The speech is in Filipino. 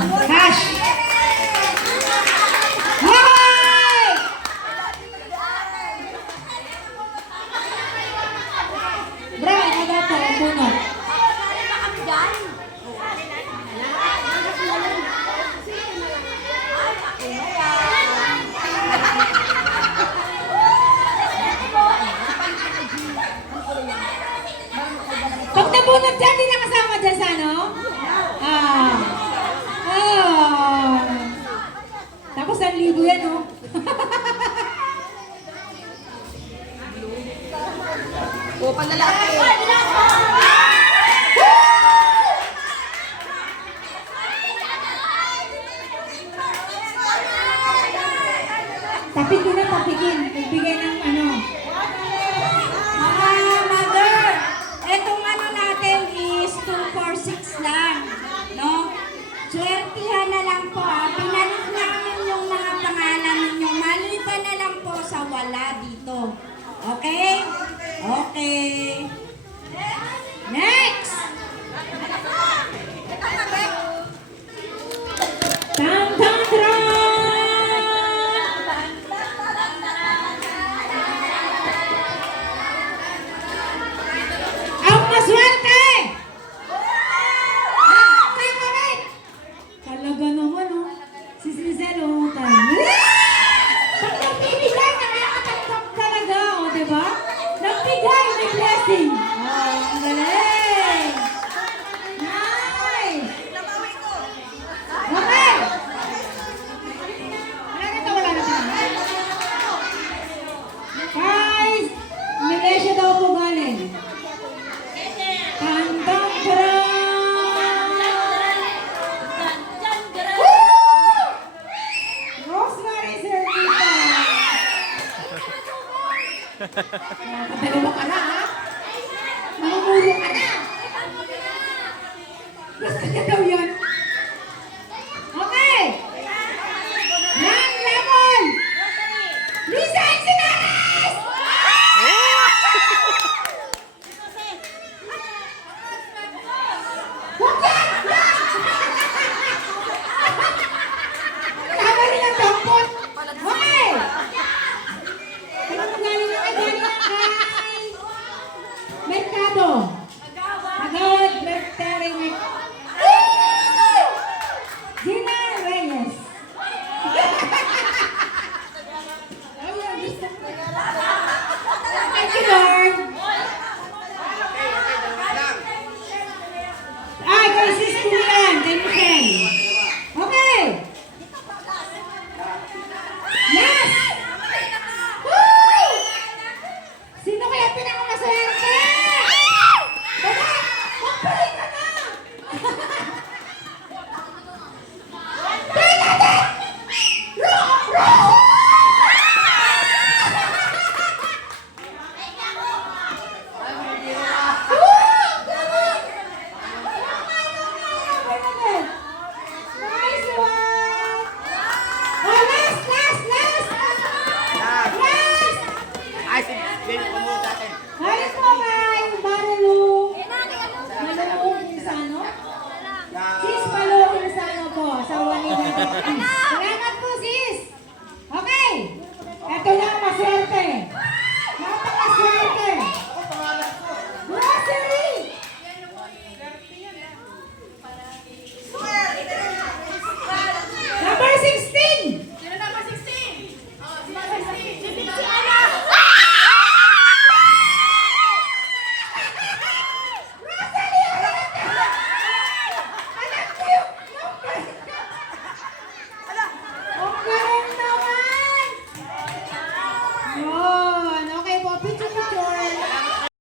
Hash! Yay! Bro, ikaw daw po ang bunot. Pag nabunot dyan, di na kasama dyan sa ano? Ah. Ah. Tapos 1,000 yan, oh. O, panlalaki. Tapikin na tapikin. Nagbigay ng ano. Mga mother, etong ano natin is 246 lang, no? Swertihan na lang po, Pinalit namin yung mga pangalan ninyo. Maliban na lang po sa wala dito. Okay? Okay. Next! Tang tang tang! Ang maswerte! Talaga naman, oh. Si Sisel, oh. Pag nagbibigay, nakakatanggap talaga, oh, diba? Nagbigay, may blessing. Oh, ang galing! Nice! Okay! Wala na to, wala na to. Guys, Malaysia daw po galing. Tandang Rosemary Servita. Dalawa ka na, ha? Mamumulo ka na. Gusto niya daw yun. Okay. Run Lemon. Lisa Encinares. Huwag yan! Tama rin ang dampot. Okay. Ano magaling na kay Mercado. Agawad, Mercado. Gina Reyes. Thank you, Lord. Ay, kay Sis Julian, kay Michelle. Okay. Yes! Woo! Sino kaya pinakamaswerte? Baba! Magpalik ka na! Bernadette! Ro! Woo! Galing! Bernadette! Nice one! Oh, last! Yes! Ay, sige po mo sa atin. Ayos mo kay Barolo. Malo Insano? Sis Malo Insano po sa Walida Baptist. Salamat